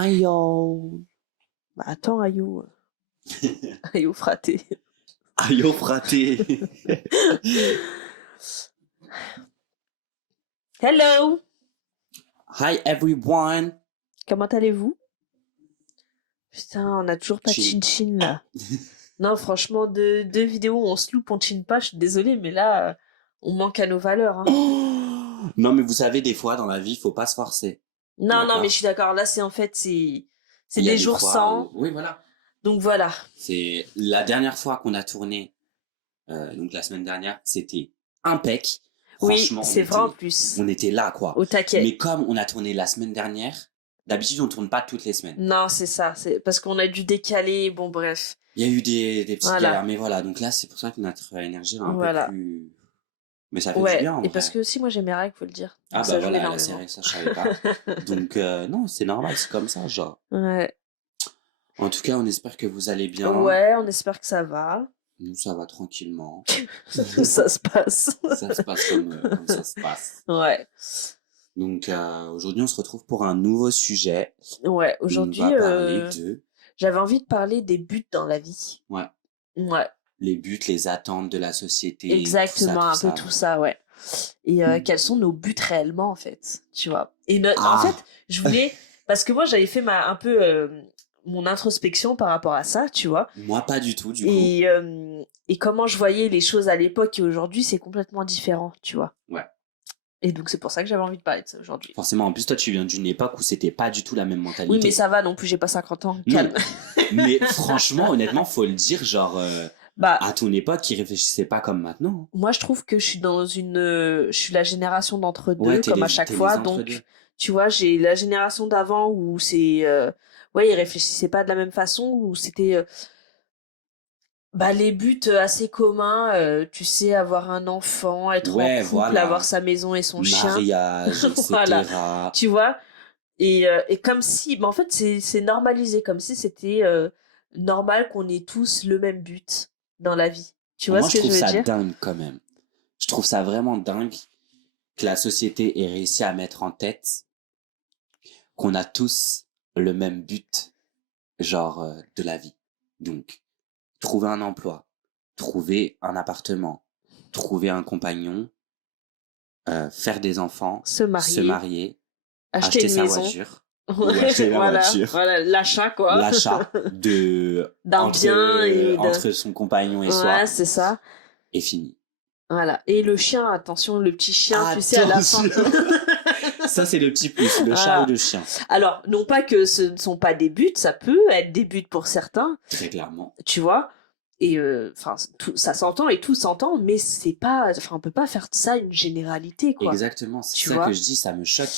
Ayo. Bah attends, Ayo. Ayo fraté. Ayo fraté. Hello. Hi everyone. Comment allez-vous? Putain, on a toujours pas de Chin. chin-chin là. Non, franchement, deux vidéos où on se loupe, on chine pas, je suis désolée, mais là, on manque à nos valeurs. Hein. Non, mais vous savez, des fois, dans la vie, il faut pas se forcer. Non, D'accord. mais je suis d'accord. Là, c'est Il y a des jours fois sans. où- Oui, voilà. Donc voilà. C'est la dernière fois qu'on a tourné, donc la semaine dernière, c'était impec. Oui, Franchement, c'est vrai en plus. on était là, quoi. Au taquet. Mais comme on a tourné la semaine dernière, d'habitude, on tourne pas toutes les semaines. Non, c'est ça. C'est parce qu'on a dû décaler. Bon, bref. Il y a eu des petites Voilà. galères, mais voilà. Donc là, c'est pour ça que notre énergie est un peu plus... Mais ça fait du bien, en et vrai. parce que aussi, moi, j'ai mes règles, faut le dire. Ah Donc, bah ça joue voilà, énormément. c'est vrai, ça je savais pas. Donc non, c'est normal, c'est comme ça, genre. Ouais. En tout cas, on espère que vous allez bien. Ouais, on espère que ça va. Nous, ça va tranquillement. Ça se passe. Ça se passe comme ça se passe. Ouais. Donc aujourd'hui, on se retrouve pour un nouveau sujet. Ouais, aujourd'hui, on va parler de... j'avais envie de parler des buts dans la vie. Ouais. Ouais. Les buts, les attentes de la société. Exactement, tout ça, ouais. Et quels sont nos buts réellement, en fait, tu vois. Et en fait, je voulais... Parce que moi, j'avais fait un peu mon introspection par rapport à ça, tu vois. Moi, pas du tout, du coup. Et comment je voyais les choses à l'époque et aujourd'hui, c'est complètement différent, tu vois. Ouais. Et donc, c'est pour ça que j'avais envie de parler de ça aujourd'hui. Forcément, en plus, toi, tu viens d'une époque où c'était pas du tout la même mentalité. Oui, mais ça va non plus, j'ai pas 50 ans, calme. Mais franchement, honnêtement, faut le dire, genre... à ton époque, qui réfléchissait pas comme maintenant. Moi, je trouve que je suis je suis la génération d'entre-deux, comme à chaque fois. Donc, tu vois, j'ai la génération d'avant où c'est... ils réfléchissaient pas de la même façon, où c'était... les buts assez communs, tu sais, avoir un enfant, être en couple, avoir sa maison et son chien. Mariage, etc. Voilà. Tu vois, et comme si... en fait, c'est normalisé, comme si c'était normal qu'on ait tous le même but dans la vie. Tu vois ce que je veux dire ? Moi, je trouve ça dingue quand même. Je trouve ça vraiment dingue que la société ait réussi à mettre en tête qu'on a tous le même but, genre, de la vie. Donc, trouver un emploi, trouver un appartement, trouver un compagnon, faire des enfants, se marier, acheter sa voiture. Ou acheter la voiture. Voilà, l'achat, quoi. L'achat d'un bien entre son compagnon et soi. Ouais, c'est ça. Et fini. Voilà. Et le chien, attention, le petit chien, tu sais, à la fin. Ça, c'est le petit plus, le chat ou le chien. Alors, non pas que ce ne sont pas des buts, ça peut être des buts pour certains. Très clairement. Tu vois. Et ça s'entend et tout s'entend, mais c'est pas... on peut pas faire de ça une généralité, quoi. Exactement, c'est ça que je dis, ça me choque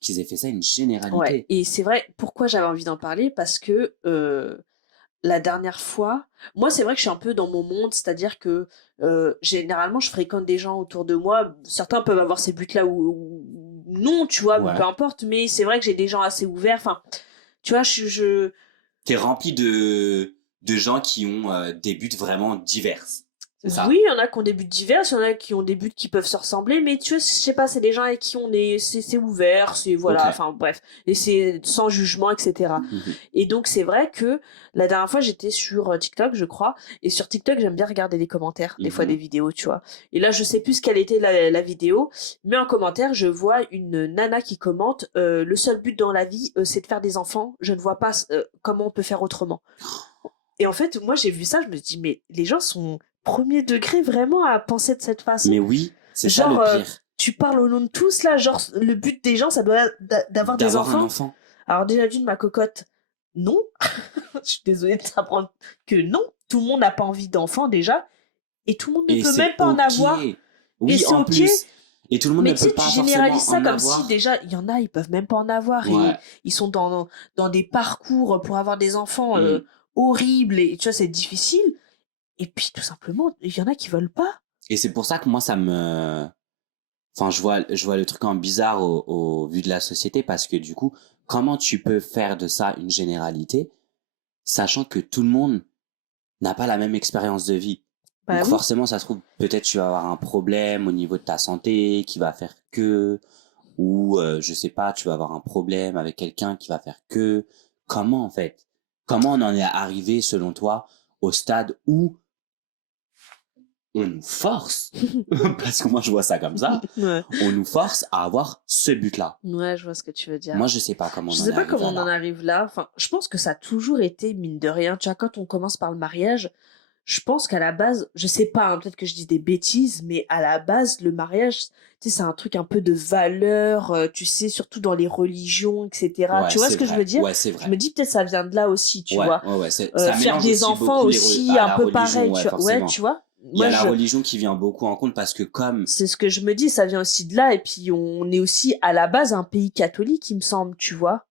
qu'ils aient fait ça une généralité. Ouais. Et c'est vrai, pourquoi j'avais envie d'en parler ? Parce que la dernière fois, moi c'est vrai que je suis un peu dans mon monde, c'est-à-dire que généralement je fréquente des gens autour de moi, certains peuvent avoir ces buts-là ou non, tu vois, peu importe, mais c'est vrai que j'ai des gens assez ouverts, enfin, tu vois, T'es rempli de gens qui ont des buts vraiment divers. Oui, il y en a qui ont des buts divers, il y en a qui ont des buts qui peuvent se ressembler, mais tu vois, je sais pas, c'est des gens avec qui on est, c'est ouvert, c'est voilà, enfin bref, et c'est sans jugement, etc. Et donc c'est vrai que la dernière fois j'étais sur TikTok, je crois, et sur TikTok j'aime bien regarder les commentaires, des fois des vidéos, tu vois. Et là je sais plus quelle était la vidéo, mais en commentaire je vois une nana qui commente le seul but dans la vie c'est de faire des enfants, je ne vois pas comment on peut faire autrement. Et en fait moi j'ai vu ça, je me dis mais les gens sont premier degré vraiment à penser de cette façon. Mais oui, c'est ça le pire. Tu parles au nom de tous là, genre le but des gens ça doit d'avoir des enfants. Un enfant. Alors déjà d'une ma cocotte, non. Je suis désolée de t'apprendre que non, tout le monde n'a pas envie d'enfants déjà, et tout le monde ne peut même pas en avoir. Oui, et en plus. Et tout le monde ne peut pas tu forcément généralises ça comme avoir. si déjà il y en a, ils peuvent même pas en avoir et ils sont dans des parcours pour avoir des enfants horribles et tu vois c'est difficile. Et puis, tout simplement, il y en a qui veulent pas. Et c'est pour ça que moi, ça me... Enfin, je vois le truc en bizarre au vu de la société, parce que du coup, comment tu peux faire de ça une généralité, sachant que tout le monde n'a pas la même expérience de vie. Donc forcément, ça se trouve, peut-être tu vas avoir un problème au niveau de ta santé qui va faire que... Ou, je sais pas, tu vas avoir un problème avec quelqu'un qui va faire que... comment, en fait? Comment on en est arrivé, selon toi, au stade où on nous force, parce que moi, je vois ça comme ça, Ouais. on nous force à avoir ce but-là. Ouais, je vois ce que tu veux dire. Moi, je sais pas comment Je on en sais est pas comment arrivé on en là. arrive là. Enfin, je pense que ça a toujours été, mine de rien. Tu vois, quand on commence par le mariage, je pense qu'à la base, je sais pas, hein, peut-être que je dis des bêtises, mais à la base, le mariage, tu sais, c'est un truc un peu de valeur, tu sais, surtout dans les religions, etc. Ouais, Tu vois c'est ce que je veux vrai. dire? Ouais, c'est Je me vrai. dis peut-être ça vient de là aussi, tu Ouais, vois. ouais, ouais. Ça Faire mélange des aussi enfants beaucoup aussi, à un la peu religion, pareil, ouais, tu vois. Ouais, forcément. tu vois. Il y Moi, a la religion qui vient beaucoup en compte parce que comme... c'est ce que je me dis, ça vient aussi de là. Et puis, on est aussi à la base un pays catholique, il me semble, tu vois.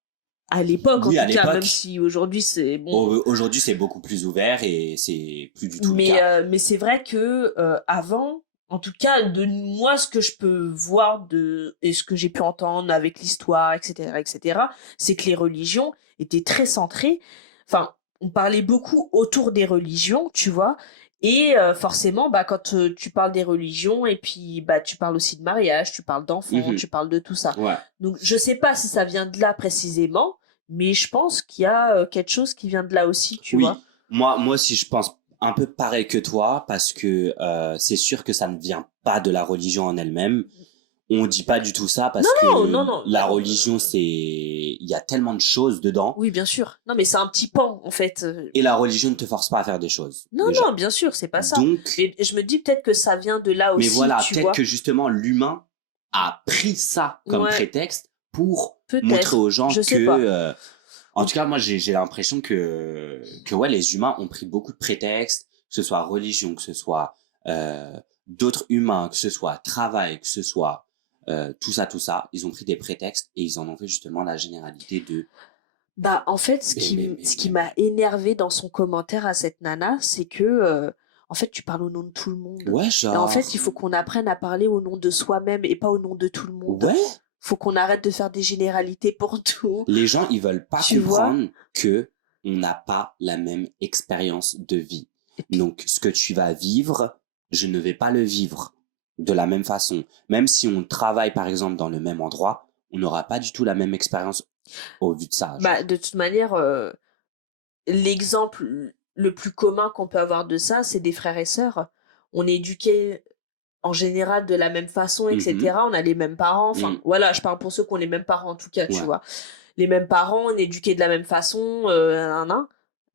À l'époque, en Oui, à tout cas, même l'époque, si aujourd'hui, c'est bon. aujourd'hui, c'est beaucoup plus ouvert et c'est plus du tout le cas. Mais c'est vrai que avant, en tout cas, de moi, ce que je peux voir de et ce que j'ai pu entendre avec l'histoire, etc., etc., c'est que les religions étaient très centrées. Enfin, on parlait beaucoup autour des religions, tu vois. Et forcément, bah, quand tu parles des religions, et puis bah, tu parles aussi de mariage, tu parles d'enfants, Mhm. tu parles de tout ça. Ouais. Donc, je sais pas si ça vient de là précisément, mais je pense qu'il y a quelque chose qui vient de là aussi, tu vois. Oui, moi aussi, je pense un peu pareil que toi parce que c'est sûr que ça ne vient pas de la religion en elle-même. On dit pas du tout ça Non, parce que non, non, bah la non. religion, il y a tellement de choses dedans Oui, bien sûr. Non, mais c'est un petit pan, en fait. et la religion ne te force pas à faire des choses, Non, déjà. non, bien sûr, c'est pas ça. Donc, Mais je me dis peut-être que ça vient de là mais aussi, voilà, tu peut-être vois. que justement l'humain a pris ça comme Ouais, prétexte pour montrer peut-être. aux gens Je sais que, pas. en tout cas, moi, j'ai l'impression que ouais, les humains ont pris beaucoup de prétextes, que ce soit religion, que ce soit d'autres humains, que ce soit travail, que ce soit tout ça, ils ont pris des prétextes et ils en ont fait justement la généralité de Bah, en fait, bim, bim, bim, ce qui bim, m'a bim. énervé dans son commentaire à cette nana, c'est que, en fait, tu parles au nom de tout le monde. Ouais, Et en fait, il genre, faut qu'on apprenne à parler au nom de soi-même et pas au nom de tout le monde. ouais, Faut qu'on arrête de faire des généralités pour tout. les gens, ils veulent pas Tu vois? comprendre que on n'a pas la même expérience de vie. Et puis, Donc, ce que tu vas vivre, je ne vais pas le vivre de la même façon. Même si on travaille, par exemple, dans le même endroit, on n'aura pas du tout la même expérience au vu de ça, bah, genre. de toute manière, l'exemple le plus commun qu'on peut avoir de ça, c'est des frères et sœurs. On est éduqués en général de la même façon, Mhm. etc. On a les mêmes parents. Enfin, Mm. voilà, je parle pour ceux qui ont les mêmes parents, en tout cas, tu Ouais. vois. Les mêmes parents, on est éduqués de la même façon, nan.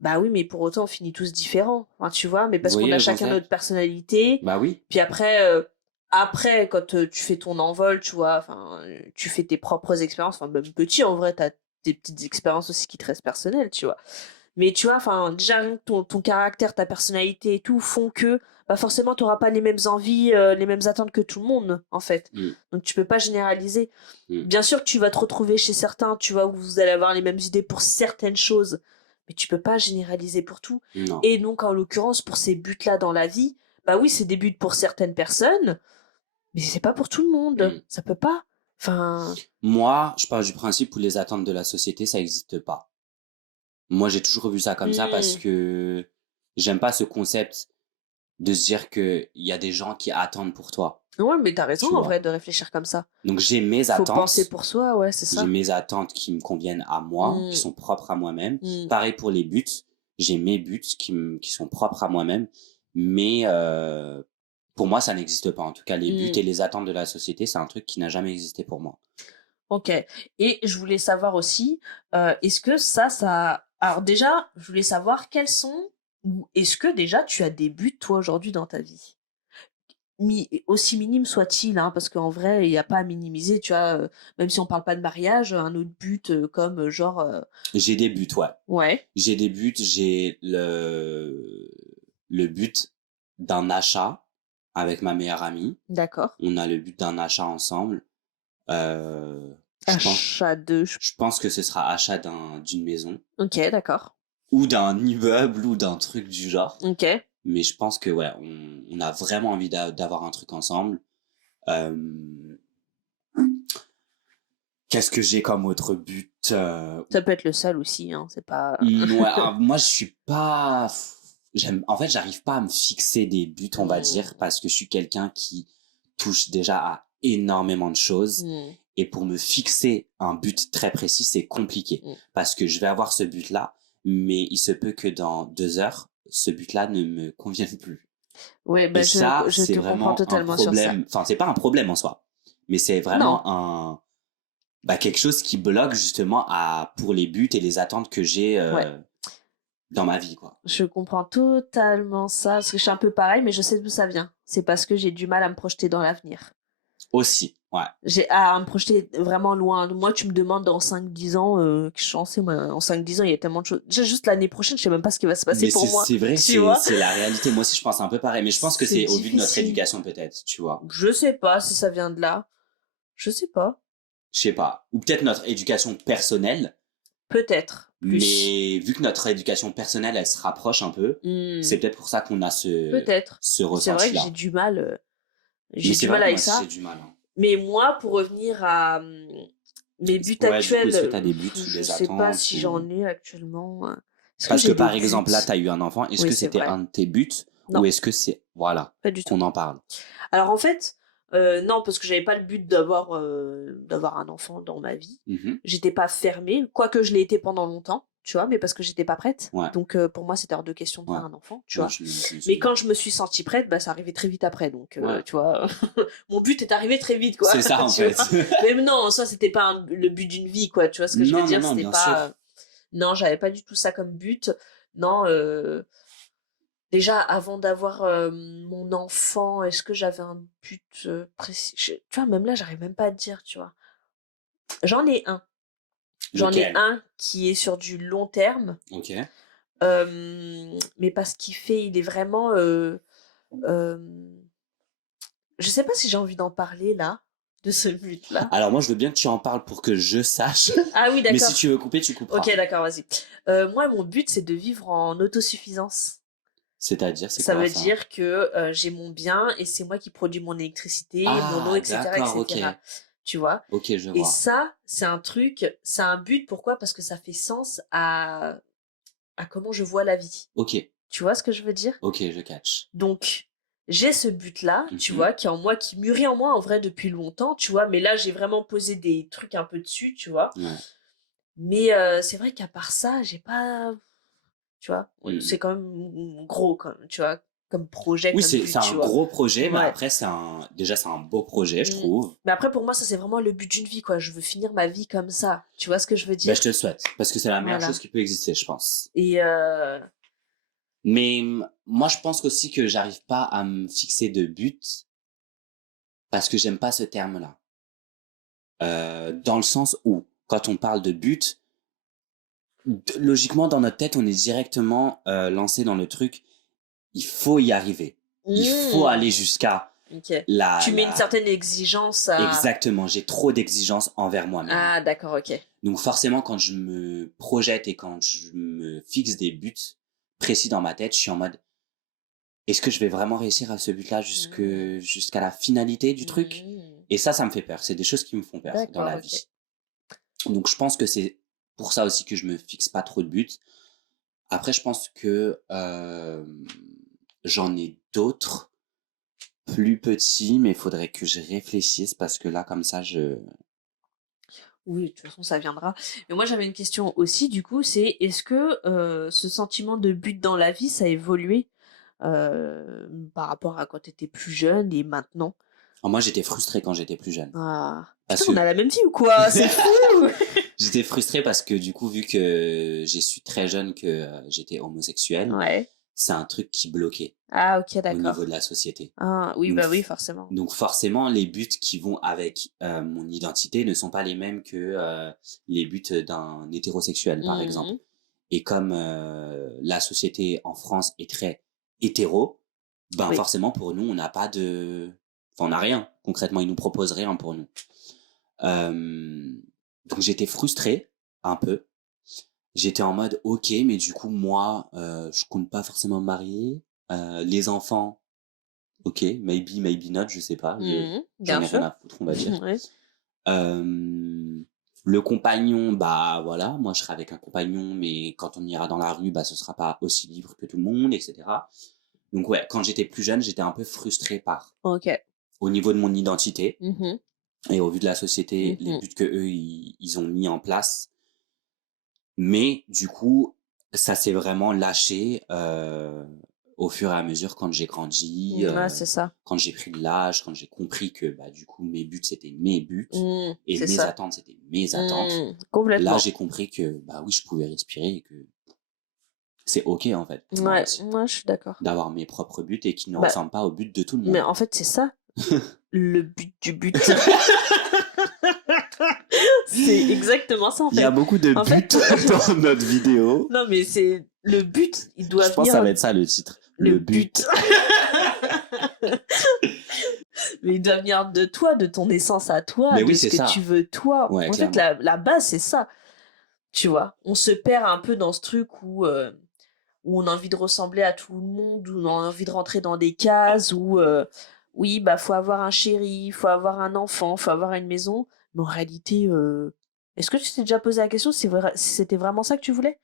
Bah oui, mais pour autant, on finit tous différents. Enfin, tu vois, mais Vous parce qu'on voyez a le chacun concept? notre personnalité. Bah oui. Puis après, quand tu fais ton envol, tu vois, enfin, tu fais tes propres expériences. Enfin, même petit, en vrai, t'as tes petites expériences aussi qui te restent personnelles, tu vois. Mais tu vois, enfin, déjà, rien que ton caractère, ta personnalité et tout font que, bah forcément, tu n'auras pas les mêmes envies, les mêmes attentes que tout le monde, en fait. Mm. Donc, tu peux pas généraliser. Mm. Bien sûr que tu vas te retrouver chez certains, tu vois, où vous allez avoir les mêmes idées pour certaines choses, mais tu peux pas généraliser pour tout. Non. Et donc, en l'occurrence, pour ces buts-là dans la vie, bah oui, c'est des buts pour certaines personnes, mais c'est pas pour tout le monde. Mm. Ça peut pas. Enfin, Moi, je pars du principe où les attentes de la société, ça n'existe pas. Moi, j'ai toujours vu ça comme ça parce hmm. que j'aime pas ce concept de se dire qu'il y a des gens qui attendent pour toi, Ouais, mais t'as raison, tu en vrai, vois. de réfléchir comme ça. Donc Faut penser pour soi, ouais, c'est j'ai ça. mes attentes qui me conviennent à moi, qui Hmm. sont propres à moi-même. Hmm. Pareil pour les buts, j'ai mes buts qui sont propres à moi-même, mais pour moi, ça n'existe pas. En tout cas, les buts Hmm. et les attentes de la société, c'est un truc qui n'a jamais existé pour moi. Ok. Et je voulais savoir aussi, est-ce que ça... Alors déjà, je voulais savoir quels sont... Ou est-ce que déjà tu as des buts, toi, aujourd'hui, dans ta vie? Aussi minime soit-il, hein, parce qu'en vrai, il n'y a pas à minimiser, tu vois, même si on parle pas de mariage, un autre but comme genre... J'ai des buts, ouais. Ouais, J'ai des buts, j'ai le but d'un achat avec ma meilleure amie. d'accord. On a le but d'un achat ensemble. Euh, je pense, Achat de... je pense que ce sera achat d'une maison Ok, d'accord. ou d'un immeuble ou d'un truc du genre. Ok. Mais je pense que ouais, on a vraiment envie d'avoir un truc ensemble. Euh, Qu'est-ce que j'ai comme autre but? Ça peut être le seul aussi, hein, c'est pas... Ouais, moi je suis pas. En fait, j'arrive pas à me fixer des buts, on va Hmm. dire, parce que je suis quelqu'un qui touche déjà à énormément de choses Hmm. Et pour me fixer un but très précis, c'est compliqué. Parce que je vais avoir ce but-là, mais il se peut que dans 2 heures, ce but-là ne me convienne plus. Ouais, bah Et ça, je c'est te comprends vraiment un totalement sur ça. problème. Enfin, c'est pas un problème en soi, mais c'est vraiment quelque chose qui bloque justement pour les buts et les attentes que j'ai dans ma vie, quoi. Je comprends totalement ça, parce que je suis un peu pareil, mais je sais d'où ça vient. C'est parce que j'ai du mal à me projeter dans l'avenir. Aussi, ouais. J'ai à me projeter vraiment loin. Moi, tu me demandes dans 5-10 ans, que je sais, moi, en 5-10 ans, il y a tellement de choses. Déjà, juste l'année prochaine, je sais même pas ce qui va se passer Mais pour moi. c'est vrai que tu vois c'est la réalité. Moi aussi, je pense un peu pareil. Mais je pense que c'est au vu de notre difficile. éducation, peut-être, tu vois. Je sais pas si ça vient de là. Je sais pas. Je sais pas. Ou peut-être notre éducation personnelle. Peut-être. Plus. Mais vu que notre éducation personnelle, elle se rapproche un peu, c'est peut-être pour ça qu'on a Peut-être. ce ressenti-là. C'est vrai que j'ai du mal. J'ai du mal avec ça. J'ai du mal. Hein. Mais moi, pour revenir à mes buts actuels, du coup, est-ce que t'as des buts ou je des sais attentes pas si j'en ai actuellement. Parce que par exemple, là, t'as eu un enfant. Est-ce que c'était un de tes buts non. ou est-ce que c'est pas du tout. qu'on en parle? Alors en fait, non, parce que j'avais pas le but d'avoir un enfant dans ma vie. J'étais pas fermée, quoique je l'ai été pendant longtemps, tu vois, mais parce que j'étais pas prête. Donc pour moi, c'était hors de question de faire un enfant, tu vois. Mais quand je me suis sentie prête, bah ça arrivait très vite après, donc tu vois, mon but est arrivé très vite, quoi. C'est ça en fait. Mais non, ça c'était pas le but d'une vie, quoi. Tu vois ce que je veux dire? C'était pas. Non, j'avais pas du tout ça comme but. Non. Déjà, avant d'avoir mon enfant, est-ce que j'avais un but précis? Tu vois, même là, j'arrive même pas à te dire, tu vois. J'en ai un. J'en ai un qui est sur du long terme. Ok. Mais parce qu'il fait, il est vraiment... je sais pas si j'ai envie d'en parler, là, de ce but-là. Alors moi, je veux bien que tu en parles pour que je sache. Ah oui, d'accord. Mais si tu veux couper, tu couperas. Ok, d'accord, vas-y. Moi, mon but, c'est de vivre en autosuffisance. C'est-à-dire, ça veut dire que j'ai mon bien et c'est moi qui produis mon électricité, mon eau, etc., etc. Okay. Tu vois? Ok, je vois. Et ça, c'est un truc, c'est un but. Pourquoi? Parce que ça fait sens à comment je vois la vie. Ok. Tu vois ce que je veux dire? Ok, je catch. Donc, j'ai ce but-là, tu vois, qui est en moi, qui mûrit en moi en vrai depuis longtemps, tu vois. Mais là, j'ai vraiment posé des trucs un peu dessus, tu vois. Ouais. Mais c'est vrai qu'à part ça, j'ai pas... Tu vois, c'est quand même gros, tu vois, comme projet. Oui, comme c'est un gros projet, mais après, c'est un beau projet, je trouve. Mais après, pour moi, ça, c'est vraiment le but d'une vie, quoi. Je veux finir ma vie comme ça. Tu vois ce que je veux dire? Bah, je te le souhaite, parce que c'est la meilleure chose qui peut exister, je pense. Et mais moi, je pense aussi que j'arrive pas à me fixer de but parce que j'aime pas ce terme-là. Dans le sens où, quand on parle de but, logiquement, dans notre tête, on est directement lancé dans le truc. Il faut y arriver. Il faut aller jusqu'à tu mets une certaine exigence à... Exactement, j'ai trop d'exigences envers moi-même. Ah, d'accord, ok. Donc forcément, quand je me projette et quand je me fixe des buts précis dans ma tête, je suis en mode, est-ce que je vais vraiment réussir à ce but-là jusqu'à la finalité du truc? Et ça me fait peur. C'est des choses qui me font peur dans la vie. Donc je pense que c'est pour ça aussi que je me fixe pas trop de buts. Après, je pense que j'en ai d'autres plus petits, mais il faudrait que je réfléchisse parce que là, comme ça, Oui, de toute façon, ça viendra. Mais moi, j'avais une question aussi, du coup, c'est est-ce que ce sentiment de but dans la vie, ça a évolué par rapport à quand tu étais plus jeune et maintenant? Moi, j'étais frustré quand j'étais plus jeune. Ah. Putain, on a la même vie ou quoi? C'est fou! J'étais frustré parce que du coup, vu que j'ai su très jeune que j'étais homosexuel, c'est un truc qui bloquait. Ah, ok, d'accord. Au niveau de la société. Ah, oui, donc, oui, forcément. Donc forcément, les buts qui vont avec mon identité ne sont pas les mêmes que les buts d'un hétérosexuel, par exemple. Et comme la société en France est très hétéro, forcément, pour nous, on n'a pas de... Enfin, on n'a rien. Concrètement, ils nous proposent rien pour nous. Donc j'étais frustré, un peu. J'étais en mode, ok, mais du coup, moi, je compte pas forcément me marier. Les enfants, ok, maybe, maybe not, je sais pas. J'en ai rien à foutre, on va dire. Le compagnon, bah voilà, moi je serai avec un compagnon, mais quand on ira dans la rue, bah ce sera pas aussi libre que tout le monde, etc. Donc ouais, quand j'étais plus jeune, j'étais un peu frustré au niveau de mon identité. et au vu de la société, les buts que eux ils ont mis en place. Mais du coup, ça s'est vraiment lâché au fur et à mesure quand j'ai grandi, Ouais, c'est ça. quand j'ai pris de l'âge, quand j'ai compris que bah du coup mes buts c'était mes buts et c'est mes ça. attentes c'était mes attentes. Complètement. Là, j'ai compris que bah oui, je pouvais respirer et que c'est ok en fait. pour moi Ouais, aussi, moi je suis d'accord. d'avoir mes propres buts et qui ne Bah, ressemblent pas aux buts de tout le monde. Mais en fait, c'est ça, le but du but. C'est exactement ça en fait. Il y a beaucoup de En buts fait- dans notre vidéo. Non, mais c'est le but, il doit Je pense que venir. ça va être ça le titre. Le but. Mais il doit venir de toi, de ton essence à toi, Mais de oui, ce c'est que ça. tu veux toi. Ouais, En fait, la base, c'est ça. Tu vois, on se perd un peu dans ce truc où on a envie de ressembler à tout le monde, où on a envie de rentrer dans des cases, où oui, bah faut avoir un chéri, faut avoir un enfant, faut avoir une maison. Mais en réalité, est-ce que tu t'es déjà posé la question si c'était vraiment ça que tu voulais?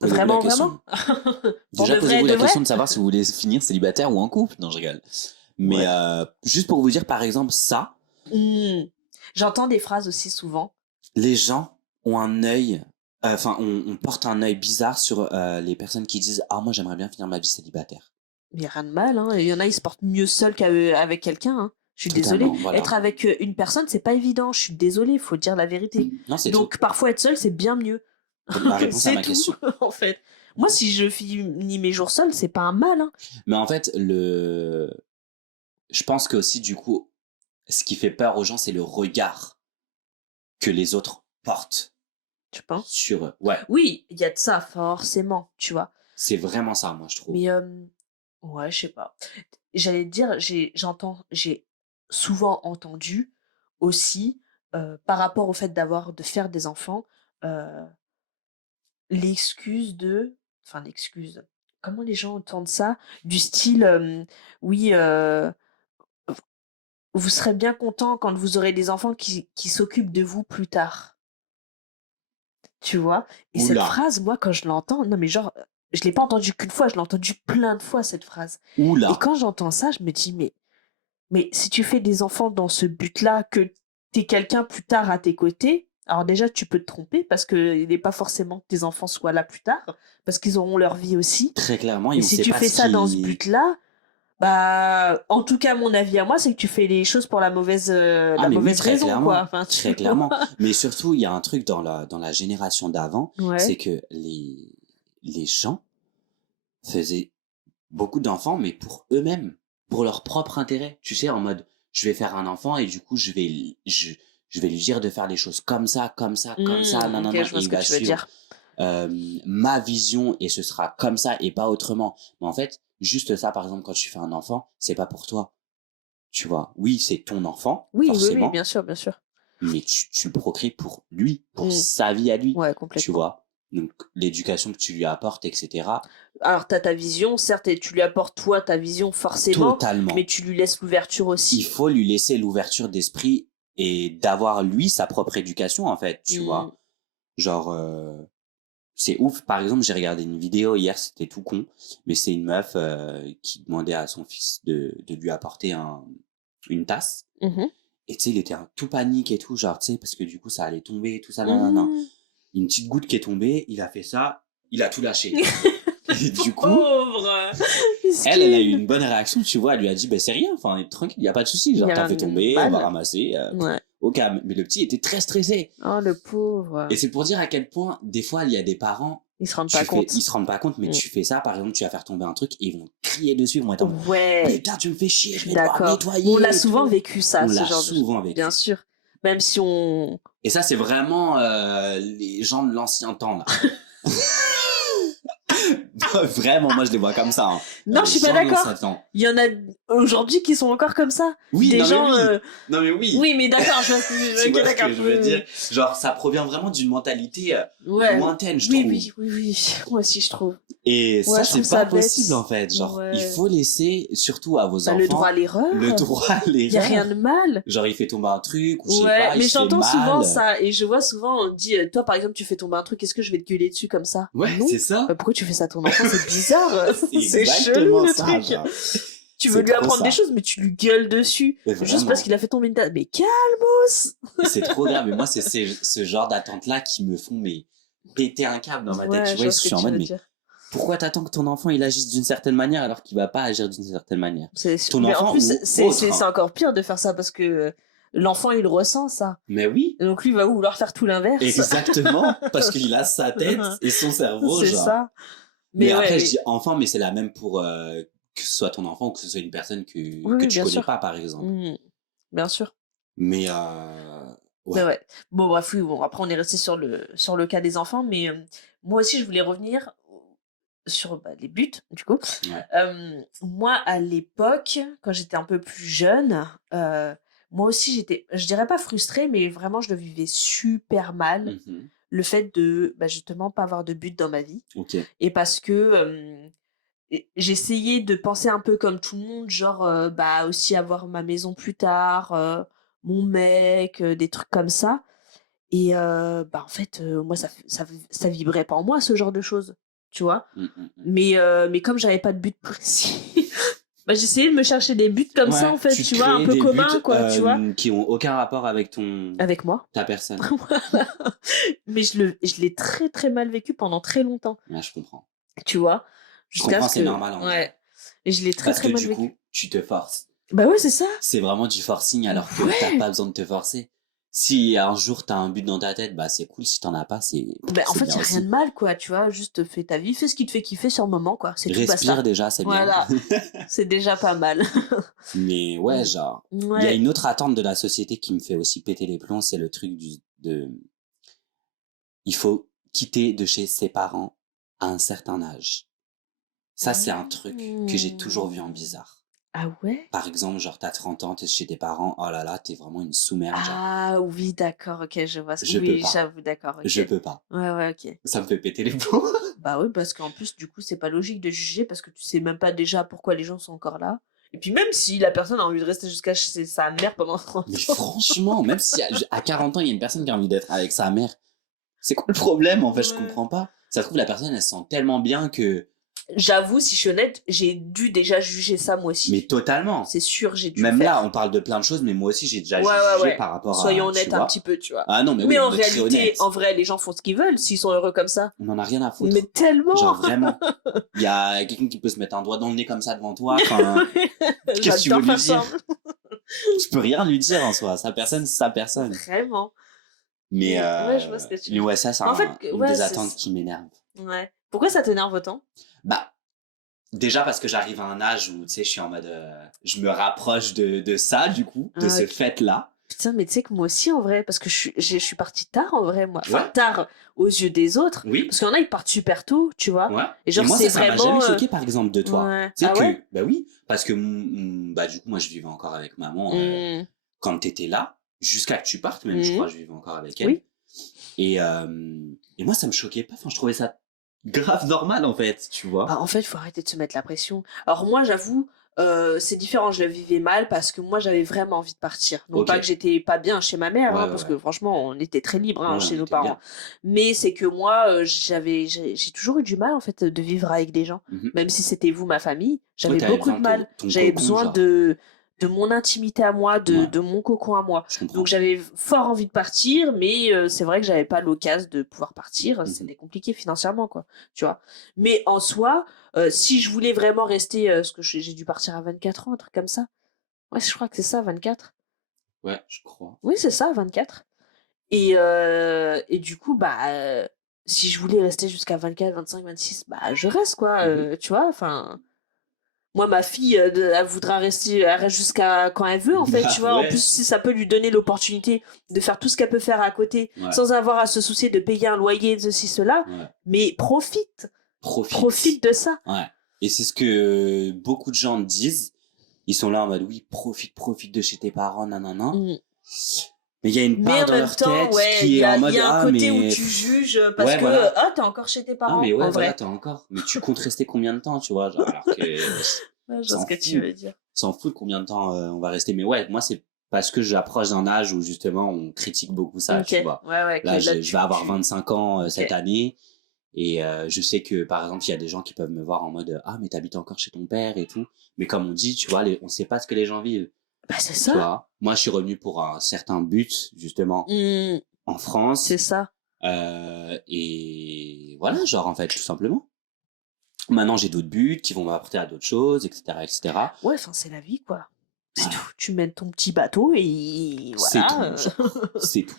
Posez-vous Vraiment, la question. vraiment? Déjà, posez-vous la question de savoir si vous voulez finir célibataire ou en couple. Non, je rigole. Mais juste pour vous dire, par exemple, ça, J'entends des phrases aussi souvent. les gens ont un œil, enfin, on porte un œil bizarre sur les personnes qui disent « Ah, moi, j'aimerais bien finir ma vie célibataire. Mais rien de mal, hein. Il y en a, ils se portent mieux seuls qu'avec quelqu'un, hein. Je suis Totalement, désolée. voilà. Être avec une personne, c'est pas évident. Je suis désolée, faut dire la vérité. Non, c'est Donc, parfois, être seul, c'est bien mieux. la réponse à C'est ma tout, question. en fait. Moi, si je finis mes jours seuls, c'est pas un mal, hein. Mais en fait, je pense que aussi, du coup, ce qui fait peur aux gens, c'est le regard que les autres portent Tu penses? sur eux. Ouais, Oui, il y a de ça, forcément, tu vois. c'est vraiment ça, moi, je trouve. Mais, ouais, je sais pas. J'allais te dire, j'ai souvent entendu aussi, par rapport au fait de faire des enfants, euh, l'excuse, comment les gens entendent ça? Du style, oui, vous serez bien content quand vous aurez des enfants qui s'occupent de vous plus tard. Tu vois? Et cette Oula. phrase, moi, quand je l'entends, non mais genre, je l'ai pas entendue qu'une fois, je l'ai entendue plein de fois, cette phrase. Oula. Et quand j'entends ça, je me dis, mais si tu fais des enfants dans ce but-là, que t'es quelqu'un plus tard à tes côtés, alors déjà, tu peux te tromper parce qu'il n'est pas forcément que tes enfants soient là plus tard, parce qu'ils auront leur vie aussi. Très clairement, Et si tu fais ça dans ce but-là, bah, en tout cas, mon avis à moi, c'est que tu fais les choses pour la mauvaise raison, clairement, quoi. Enfin, très clairement. Mais surtout, il y a un truc dans la génération d'avant, Ouais. c'est que les gens faisaient beaucoup d'enfants, mais pour eux-mêmes, pour leur propre intérêt. Tu sais, en mode, je vais faire un enfant et du coup, je vais lui dire de faire les choses comme ça, comme ça, comme ça, non, ok, non, je vois et ce il que va tu veux suivre dire. ma vision et ce sera comme ça et pas autrement. Mais en fait, juste ça, par exemple, quand tu fais un enfant, c'est pas pour toi. Tu vois, oui, c'est ton enfant, Oui, forcément, oui, bien sûr, bien sûr. mais tu le procrées pour lui, pour sa vie à lui, Ouais, complètement. tu vois. Donc, l'éducation que tu lui apportes, etc. Alors, t'as ta vision, certes, et tu lui apportes, toi, ta vision, forcément, Totalement. mais tu lui laisses l'ouverture aussi. Il faut lui laisser l'ouverture d'esprit et d'avoir, lui, sa propre éducation, en fait, tu vois. Genre, c'est ouf. Par exemple, j'ai regardé une vidéo hier, c'était tout con, mais c'est une meuf qui demandait à son fils de lui apporter une tasse. Et tu sais, il était tout panique et tout, genre, tu sais, parce que du coup, ça allait tomber, tout ça, non. Une petite goutte qui est tombée, il a fait ça, il a tout lâché. Et du coup, elle a eu une bonne réaction, tu vois, elle lui a dit, c'est rien, enfin, tranquille, il y a pas de souci, genre, t'as fait tomber, on va ramasser, au calme. Mais le petit était très stressé. Oh, le pauvre. Et c'est pour dire à quel point, des fois, il y a des parents, ils se rendent pas compte. Ils se rendent pas compte, mais tu fais ça, par exemple, tu vas faire tomber un truc et ils vont crier dessus, ils vont être en mode, ouais. Putain, tu me fais chier, je vais devoir nettoyer. On l'a souvent vécu, ça, on ce l'a genre souvent vécu. Bien sûr. Même si on... Et ça, c'est vraiment les gens de l'ancien temps, là. Vraiment, moi je les vois comme ça. Hein. Non, je suis pas d'accord. Il y en a aujourd'hui qui sont encore comme ça. Oui, des non, gens. Mais oui. Non mais oui. Oui, mais d'accord, je vois ce que je veux dire. Genre, ça provient vraiment d'une mentalité lointaine, je trouve. Oui, moi aussi je trouve. Et ça, c'est pas possible en fait. Genre, il faut laisser, surtout à vos enfants, le droit à l'erreur. Le droit à l'erreur. Il y a rien de mal. Genre, il fait tomber un truc ou je sais pas. Mais j'entends souvent ça et je vois souvent on dit, toi par exemple, tu fais tomber un truc, est-ce que je vais te gueuler dessus comme ça? Ouais, c'est ça. Pourquoi tu fais ça à ton enfant? C'est bizarre. C'est chelou le truc. Tu veux C'est lui trop apprendre ça. des choses, mais tu lui gueules dessus. Mais Juste vraiment. parce qu'il a fait tomber une tasse. Mais calmos! C'est trop grave. Mais moi, c'est ce genre d'attentes-là qui me font péter un câble dans ma tête. Ouais, Tu je vois, vois je ce que suis en tu mode, veux mais dire. pourquoi t'attends que ton enfant il agisse d'une certaine manière alors qu'il va pas agir d'une certaine manière? Ton Mais en enfant plus, ou c'est autre, hein. encore pire de faire ça parce que l'enfant, il ressent ça. Mais oui, Et donc lui, il va vouloir faire tout l'inverse. exactement. Parce qu'il a sa tête et son cerveau, C'est genre. ça. Mais ouais, après, je mais- dis enfant, mais c'est la même pour que ce soit ton enfant ou que ce soit une personne que oui, tu bien connais sûr. pas, par exemple. Bien sûr. Mais Mais ouais. ouais. Bon, bref, oui, bon, après, on est resté sur le cas des enfants, mais moi aussi, je voulais revenir sur les buts, du coup. Ouais. Moi, à l'époque, quand j'étais un peu plus jeune, moi aussi, je dirais pas frustrée, mais vraiment, je le vivais super mal, Mhm. le fait de, justement, pas avoir de but dans ma vie. Ok. Et parce que j'essayais de penser un peu comme tout le monde, genre, aussi avoir ma maison plus tard, mon mec, des trucs comme ça. Et en fait, moi, ça vibrait pas en moi, ce genre de choses, tu vois. Mais comme j'avais pas de but précis, j'essayais de me chercher des buts comme ça, Ouais, en fait, tu tu vois, un crées peu des communs, buts quoi, tu vois. qui ont aucun rapport avec Avec moi. ta personne. Mais je l'ai très, très mal vécu pendant très longtemps, Ouais, je comprends. tu vois. Je Jusqu'à comprends, ce c'est que... normal en vrai. Ouais. Et je l'ai très, Parce très que mal du vécu. coup, tu te forces. Bah ouais, c'est ça. C'est vraiment du forcing alors que Ouais. t'as pas besoin de te forcer. Si un jour t'as un but dans ta tête, c'est cool. Si t'en as pas, En c'est fait, bien y a rien aussi. de mal, quoi, tu vois. Juste fais ta vie, fais ce qui te fait kiffer sur le moment, quoi. C'est tout, Respire basta. déjà, c'est Voilà. bien. C'est déjà pas mal. Mais ouais, genre, il y a Ouais. une autre attente de la société qui me fait aussi péter les plombs, c'est le truc il faut quitter de chez ses parents à un certain âge. Ça, c'est un truc que j'ai toujours vu en bizarre. Ah ouais? Par exemple, genre, t'as 30 ans, t'es chez tes parents, oh là là, t'es vraiment une sous-merde, genre. Ah oui, d'accord, ok, je vois. Je peux Oui, pas. j'avoue, d'accord, ok. Je peux pas. Ouais, ok. Ça me fait péter les plombs. Bah oui, parce qu'en plus, du coup, c'est pas logique de juger parce que tu sais même pas déjà pourquoi les gens sont encore là. Et puis même si la personne a envie de rester jusqu'à chez sa mère pendant 30 Mais ans. franchement, même si à 40 ans, il y a une personne qui a envie d'être avec sa mère, c'est quoi le problème, en fait? Je Ouais. comprends pas. Ça se trouve, la personne, elle se sent tellement bien que... J'avoue, si je suis honnête, j'ai dû déjà juger ça moi aussi. Mais totalement. C'est sûr, j'ai dû Même le faire. là, on parle de plein de choses, mais moi aussi, j'ai déjà Ouais. jugé par rapport Soyons à... honnêtes tu un vois. petit peu, tu vois. Ah non, mais oui, Mais en on est très réalité, honnête. en vrai, les gens font ce qu'ils veulent s'ils sont heureux comme ça. On en a rien à foutre. Mais tellement. Genre vraiment. Il y a quelqu'un qui peut se mettre un doigt dans le nez comme ça devant toi. Enfin, qu'est-ce que tu veux lui dire? Tu peux rien lui dire en soi. Sa personne, c'est sa personne. Vraiment. Mais ouais, je vois ce que tu veux dire. ouais, ça, c'est En fait, une ouais, des c'est- attentes qui m'énerve. Ouais. Pourquoi ça t'énerve autant? Déjà parce que j'arrive à un âge où, tu sais, je suis en mode... je me rapproche de ça, du coup, de ce ok. fait-là. Putain, mais tu sais que moi aussi, en vrai, parce que je suis partie tard, en vrai, moi. Enfin, Ouais. tard aux yeux des autres. Oui. Parce qu'il y en a, ils partent super tôt, tu vois. Ouais. Et genre, moi, c'est ça m'a vraiment... jamais choqué, par exemple, de toi. Ouais. Tu sais Ah que... ouais? Bah oui, parce que, du coup, moi, je vivais encore avec maman quand t'étais là, jusqu'à que tu partes, même, je crois, je vivais encore avec elle. Oui. Et moi, ça me choquait pas. Enfin, je trouvais ça grave normal, en fait, tu vois. En fait, il faut arrêter de se mettre la pression. Alors moi, j'avoue, c'est différent, je le vivais mal parce que moi, j'avais vraiment envie de partir. Non Ok. pas que j'étais pas bien chez ma mère, Ouais, parce ouais. que franchement, on était très libres Ouais, chez on nos était parents. bien. Mais c'est que moi, j'ai toujours eu du mal, en fait, de vivre avec des gens. Mhm. Même si c'était vous, ma famille, j'avais t'avais beaucoup de besoin de mal. ton J'avais cocon, besoin genre. de mon intimité à moi, Ouais. de mon cocon à moi. Je comprends. Donc j'avais fort envie de partir, mais c'est vrai que j'avais pas l'occasion de pouvoir partir. Mhm. C'était compliqué financièrement, quoi. Tu vois. Mais en soi, si je voulais vraiment rester, parce que j'ai dû partir à 24 ans, un truc comme ça. Ouais, je crois que c'est ça, 24. Ouais, je crois. Oui, c'est ça, 24. Et du coup, si je voulais rester jusqu'à 24, 25, 26, je reste, quoi. Tu vois, enfin... Moi, ma fille, elle voudra rester, elle reste jusqu'à quand elle veut, en fait, tu vois. Ouais. En plus, si ça peut lui donner l'opportunité de faire tout ce qu'elle peut faire à côté, Ouais. sans avoir à se soucier de payer un loyer, ceci, cela, Ouais. mais profite de ça. Ouais. Et c'est ce que beaucoup de gens disent. Ils sont là en mode, oui, profite de chez tes parents, nanana. Mais il y a une part dans leur tête qui est en mode, il y a un côté où mais... tu juges parce Ouais, que, voilà. t'es encore chez tes parents, Ah, mais ouais, en voilà, vrai. t'es encore. Mais tu comptes rester combien de temps, tu vois, genre, alors que... Ouais, je vois ce que tu veux dire. S'en fout de combien de temps on va rester. Mais ouais, moi, c'est parce que j'approche d'un âge où, justement, on critique beaucoup ça, tu vois. Ouais, Là, je vais avoir 25 ans cette année. Et je sais que, par exemple, il y a des gens qui peuvent me voir en mode « Ah, mais t'habites encore chez ton père et tout. » Mais comme on dit, tu vois, on sait pas ce que les gens vivent. Bah, c'est Tu ça. vois, moi, je suis revenu pour un certain but, justement, en France. C'est ça. Et voilà, genre, en fait, tout simplement. Maintenant, j'ai d'autres buts qui vont m'apporter à d'autres choses, etc., etc. Ouais, enfin, c'est la vie, quoi. C'est Voilà. tout. Tu mènes ton petit bateau et voilà. C'est tout, genre. C'est tout.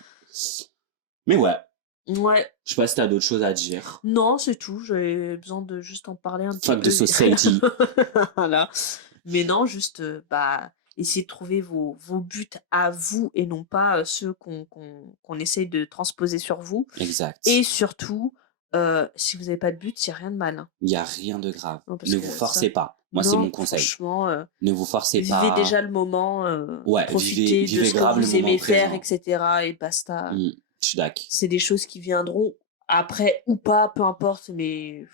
Mais ouais, Ouais. je sais pas si t'as d'autres choses à dire. Non, c'est tout. J'avais besoin de juste en parler un petit peu. Fuck the society. Voilà. Mais non, juste, essayer de trouver vos buts à vous et non pas ceux qu'on essaye de transposer sur vous. Exact. Et surtout, si vous n'avez pas de but, il n'y a rien de mal. Il n'y a rien de grave. Non, parce Ne que vous forcez ça- pas. Moi, c'est Non, mon conseil. Franchement, Ne vous forcez pas. vivez déjà le moment, Ouais, profitez vivez de ce que grave le vous aimez moment faire, présent. etc. Et basta. Je suis d'accord. C'est des choses qui viendront après ou pas, peu importe, mais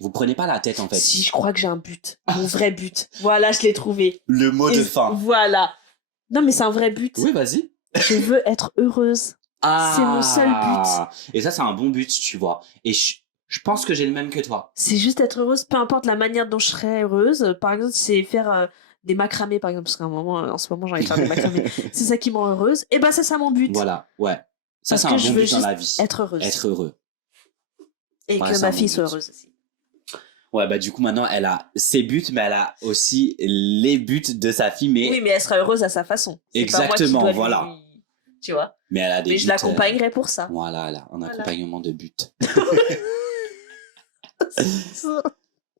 Vous prenez pas la tête, en fait. si, je crois que j'ai un but. Mon vrai but. Voilà, je l'ai trouvé. Le mot de fin. Voilà. Non, mais c'est un vrai but. Oui, vas-y. Je veux être heureuse. Ah. C'est mon seul but. Et ça, c'est un bon but, tu vois. Et je pense que j'ai le même que toi. C'est juste être heureuse, peu importe la manière dont je serais heureuse. Par exemple, c'est faire des macramés, par exemple, parce qu'à un moment, en ce moment, j'ai envie de faire des macramés. C'est ça qui me rend heureuse. Et c'est ça mon but. Voilà, ouais. Ça, Parce c'est que un je bon veux but dans juste la vie. être heureuse. Être heureux. Et Ouais, que c'est ma un fille bon soit but. heureuse aussi. Ouais, bah du coup, maintenant, elle a ses buts, mais elle a aussi les buts de sa fille, mais... Oui, mais elle sera heureuse à sa façon. C'est Exactement, pas moi qui dois voilà. Tu vois. Mais elle a des Mais buts... je l'accompagnerai pour ça. Voilà, elle a un Voilà. accompagnement de buts.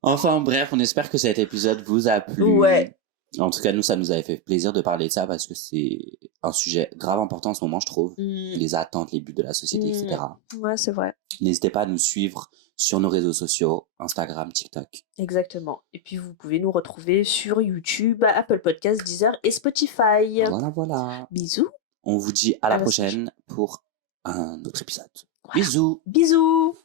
Enfin, bref, on espère que cet épisode vous a plu. Ouais. En tout cas, nous, ça nous avait fait plaisir de parler de ça parce que c'est un sujet grave important en ce moment, je trouve. Les attentes, les buts de la société, etc. Ouais, c'est vrai. N'hésitez pas à nous suivre sur nos réseaux sociaux, Instagram, TikTok. Exactement. Et puis, vous pouvez nous retrouver sur YouTube, Apple Podcasts, Deezer et Spotify. Voilà. Bisous. On vous dit à la prochaine pour un autre épisode. Bisous. Bisous.